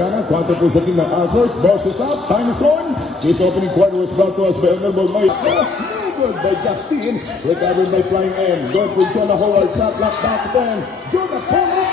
Masagana, counter po sa team ng Alzors. Boss is up, time is on. This opening quarter was brought to us by Honorable Mayor. Good by Justin, recovered by flying end. Good for Jonah Howard, shot lock back to 10. Jonah Howard,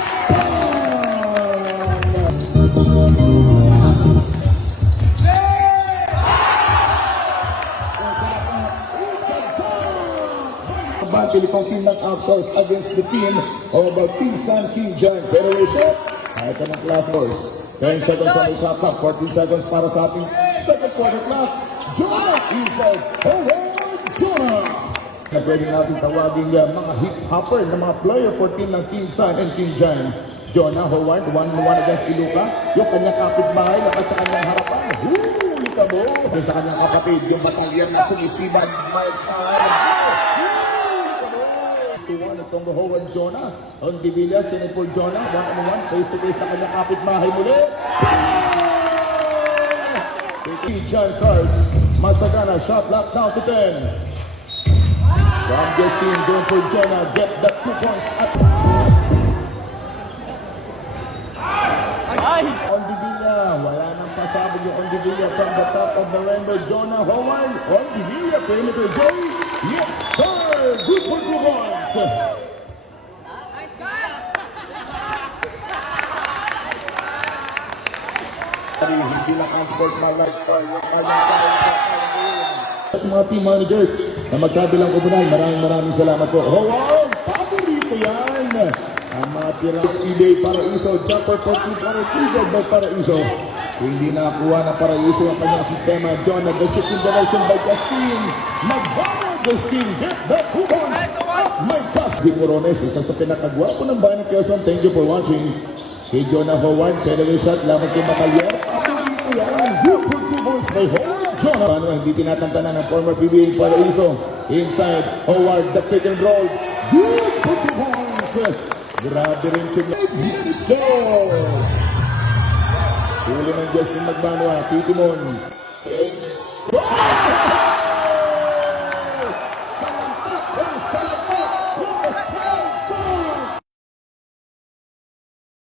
Pilipang team ng Alzors against the team of Pinsan King John Federation. Kahit anong class boys. 10 seconds on the shot clock, 14 seconds para sa ating second quarter clock. Jonah inside, Howard Jonah. Na pwede natin tawagin mga hip-hopper na mga player for team ng Pinsan and King John. Jonah Howard, 1-1 against Iluka. Yung kanyang kapitbahay na sa kanyang harapan. Huli ka mo! Sa kanyang kapatid, yung batalyan na sumisiban. Itong Howard Jonah. On Divilla, Sinipur Jonah. 1-on-1, face-to-face na kanyang kapitbahay muli. John Cars, Masagana, shot lock down to 10. From this team, going for Jonah, get the 2 points at on Divilla. Wala nang pasabog yung on Divilla from the top of the rainbow. Jonah Howard, on Divilla, perimeter J. Yes, sir! Good for 2 points. Hindi lang ang sport malag at mga team managers na magkabilang komunal, maraming salamat po. Howard, paborito yan ang mga pirang eBay Paraiso, jumper 40 para trigger by Paraiso. Hindi nakakuha ng Paraiso ang kanyang sistema. John at the shifting direction by Justin. Magbago Justin, get back to points at my pass. Di Morones, isa sa pinakagwapo ng bayan ng Quezon. Thank you for watching. Kay Jonah Howard, federal shot, lamang kay Macalier. Paborito yan, good for 2 points by Howard Jonah. Paano hindi tinatantanan ng former PBA Paraiso. Inside, Howard, the pick and roll. Good for 2 points. Grabe rin siya. 8 minutes go! Huli ng Justin Magbanwa, Titimon.